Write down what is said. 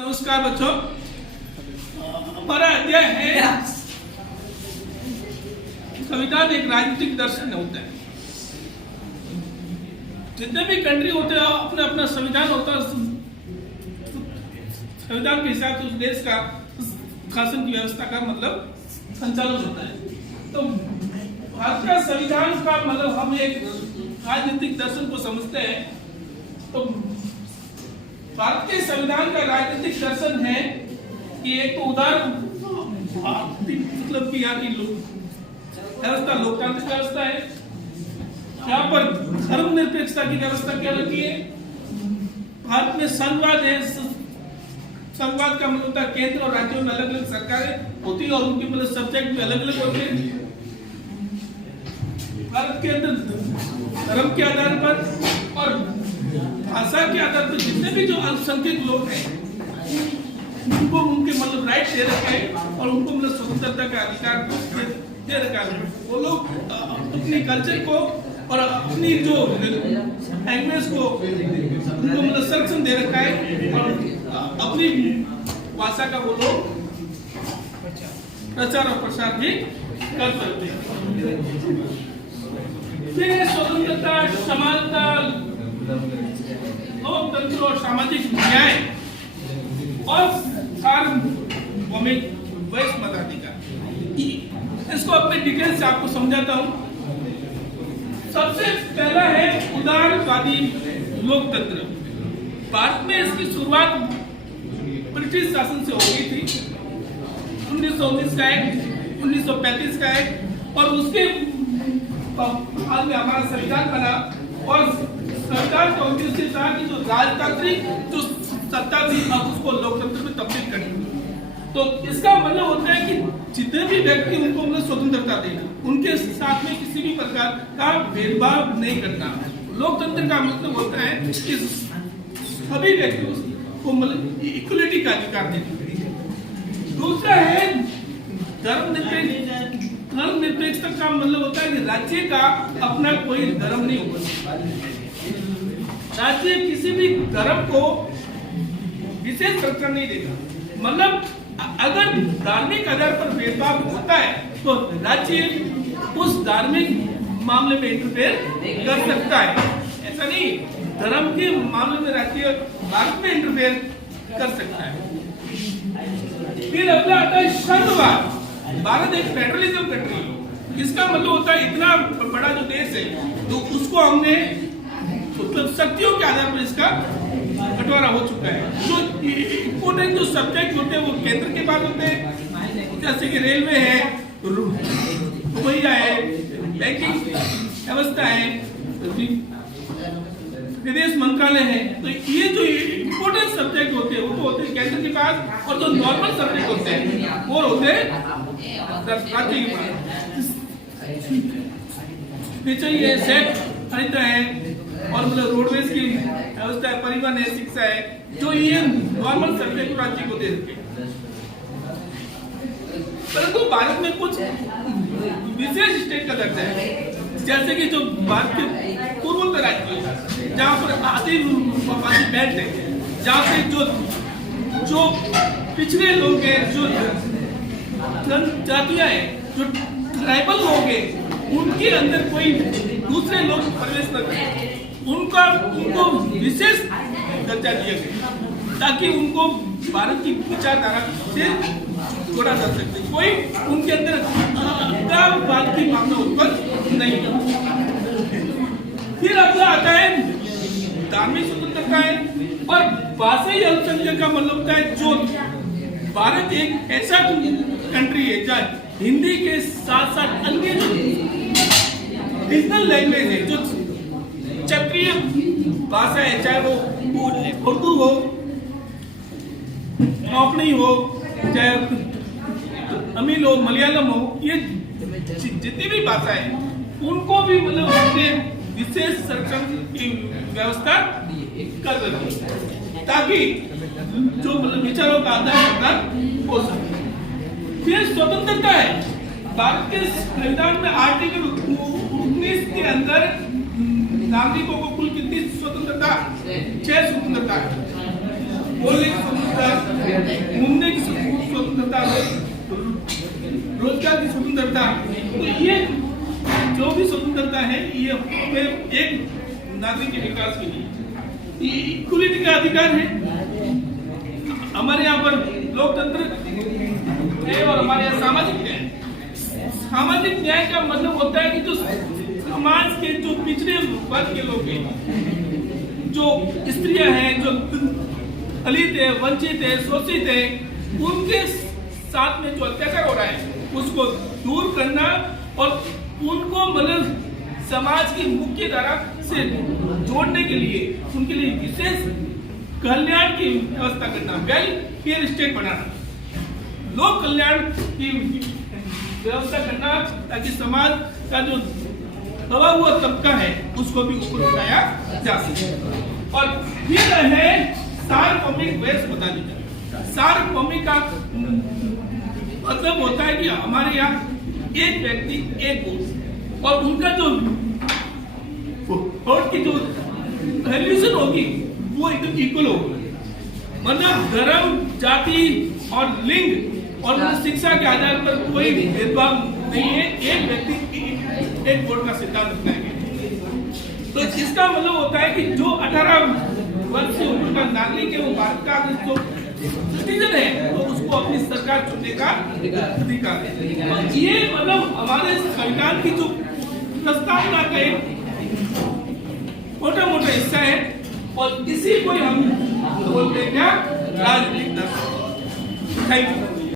नमस्कार बच्चों, हमारा अध्याय है संविधान एक राजनीतिक दर्शन होता है। जितने भी कंट्री होते हैं अपना अपना संविधान होता है। संविधान के हिसाब से उस देश का शासन की व्यवस्था का मतलब संचालन होता है। तो भारत का संविधान का मतलब हम एक राजनीतिक दर्शन को समझते हैं। तो भारत के संविधान का राजनीतिक दर्शन है कि एक तो उदार मतलब कि यहाँ की व्यवस्था लोकतांत्रिक व्यवस्था है। यहाँ पर धर्मनिरपेक्षता की व्यवस्था क्या रहती है। भारत में संघवाद है। संघवाद का मतलब होता है केंद्र और राज्यों में अलग अलग सरकारें होती है और उनके मतलब सब्जेक्ट भी अलग अलग होते हैं। भारत के अंदर धर्म के आधार पर और भाषा के आधार पर जितने भी जो अल्पसंख्यक लोग हैं उनको उनके मतलब राइट दे रखे हैं और उनको मतलब स्वतंत्रता का अधिकार दे रखा है। वो लोग अपने कल्चर को और अपनी जो लैंग्वेज को उनको मतलब संरक्षण दे रखा है और अपनी भाषा का वो लोग प्रचार और प्रसार भी कर सकते हैं। फिर स्वतंत्रता, समानता, लोकतंत्र और सामाजिक न्याय और सार्वभौमिक वैश्विक मताधिकार, इसको अपने डिटेल से आपको समझाता हूं। सबसे पहला है उदारवादी लोकतंत्र। भारत में इसकी शुरुआत ब्रिटिश शासन से हो गई थी। 1919 का एक्ट, 1935 का एक्ट और उसके हाल में हमारा संविधान बना और सरकार का उद्देश्य था कि जो राजतांत्रिक जो सत्ता थी अब उसको लोकतंत्र में तब्दील करनी। तो इसका मतलब होता है कि जितने भी व्यक्ति उनको मतलब स्वतंत्रता देना, उनके साथ में किसी भी प्रकार का भेदभाव नहीं करना। लोकतंत्र का मतलब होता है कि सभी व्यक्तियों को मतलब इक्वलिटी का अधिकार देना। दूसरा है धर्मनिरपेक्षता का मतलब होता है कि राज्य का अपना कोई धर्म नहीं होगा। राज्य किसी भी धर्म को विशेष संरक्षण नहीं देगा। मतलब अगर धार्मिक आधार पर भेदभाव होता है तो राज्य उस धार्मिक मामले में इंटरफेयर कर सकता है। ऐसा नहीं, धर्म के मामले में राज्य भारत में इंटरफेयर कर सकता है। फिर अगला आता है संघवाद। भारत एक फेडरलिज्म कंट्री है। इसका मतलब होता है इतना बड़ा जो देश है तो उसको हमने मतलब शक्तियों के आधार पर इसका बंटवारा हो चुका है। जो इम्पोर्टेंट जो सब्जेक्ट होते हैं वो केंद्र के पास होते हैं, जैसे कि रेलवे है, रुपया है, बैंकिंग व्यवस्था है, विदेश मंत्रालय है। तो ये जो इम्पोर्टेंट सब्जेक्ट होते हैं वो होते हैं केंद्र के पास और जो नॉर्मल सब्जेक्ट होते हैं वो होते हैं राज्य के पास। ये सेट खरीदता है और मतलब रोडवेज की व्यवस्था है, परिवहन है, शिक्षा है, जो ये नॉर्मल सब्जेक्ट राज्य को दे देते हैं। परंतु भारत में कुछ विशेष स्टेट का दर्जा है, जैसे कि जो भारत के पूर्वोत्तर राज्य जहाँ पर आदिवासी बेल्ट है, जहाँ से जो पिछड़े लोग हैं, जो जनजातियां हैं, जो ट्राइबल लोग हैं, उनके अंदर कोई दूसरे लोग प्रवेश न करें, उनको विशेष दर्जा दिया गया ताकि उनको भारत की विचारधारा से जोड़ा जा सके। कोई उनके अंदर अलगाववाद की भावना उत्पन्न नहीं हो। फिर अगला आता है धार्मिक स्वतंत्रता है और भाषाई अल्पसंख्यक का मतलब होता है जो भारत एक ऐसा कंट्री है जहाँ हिंदी के साथ साथ अन्य जो रीजनल लैंग्वेज है, जो क्षेत्रीय भाषा है, चाहे वो उर्दू हो, कोंकणी हो, चाहे तमिल हो, मलयालम हो, ये जितनी भी भाषा है उनको भी मतलब उसके विशेष संरक्षण की व्यवस्था कर रही है ताकि जो मतलब विचारों का आदान हो सके। फिर स्वतंत्रता है। भारत के संविधान में आर्टिकल 19 के अंदर नागरिकों को कुल कितनी स्वतंत्रता? 6 स्वतंत्रता है। बोलने की स्वतंत्रता, घूमने की स्वतंत्रता है, रोजगार की स्वतंत्रता, तो ये जो भी स्वतंत्रता है ये एक नागरिक के विकास के लिए इक्वलिटी का अधिकार है। हमारे यहाँ पर लोकतंत्र है और हमारे यहाँ सामाजिक न्याय का मतलब होता है कि जो समाज के जो पिछड़े वर्ग के लोग हैं, जो स्त्रियां हैं, जो दलित है, वंचित है, शोषित है, उनके साथ में जो अत्याचार हो रहा है उसको दूर करना और उनको मतलब समाज की मुख्य धारा से जोड़ने के लिए उनके लिए विशेष कल्याण की व्यवस्था करना, वेलफेयर स्टेट बनाना, लोक कल्याण की व्यवस्था करना, ताकि समाज का जो दबा हुआ तबका है उसको भी ऊपर उठाया जा सके। और फिर है सार्वभौमिक वैश्य मताधिकार। सार्वभौमिक का मतलब होता है कि हमारे यहाँ एक व्यक्ति एक वोट, और उनका जो वोट की जो वैल्यूएशन होगी वो एकदम इक्वल होगी। मतलब धर्म, जाति और लिंग और शिक्षा के आधार पर कोई भेदभाव नहीं है। एक व्यक्ति एक वोट का सिद्धांत अपनाएंगे। तो इसका मतलब होता है कि जो 18 वर्ष से ऊपर का नागरिक है वो भारत का जो सिटीजन है तो उसको अपनी सरकार चुनने का अधिकार है। और ये मतलब हमारे संविधान की जो प्रस्तावना का एक मोटा मोटा हिस्सा है, और इसी को हम बोलते हैं राजनीतिक दर्शन। Thank you.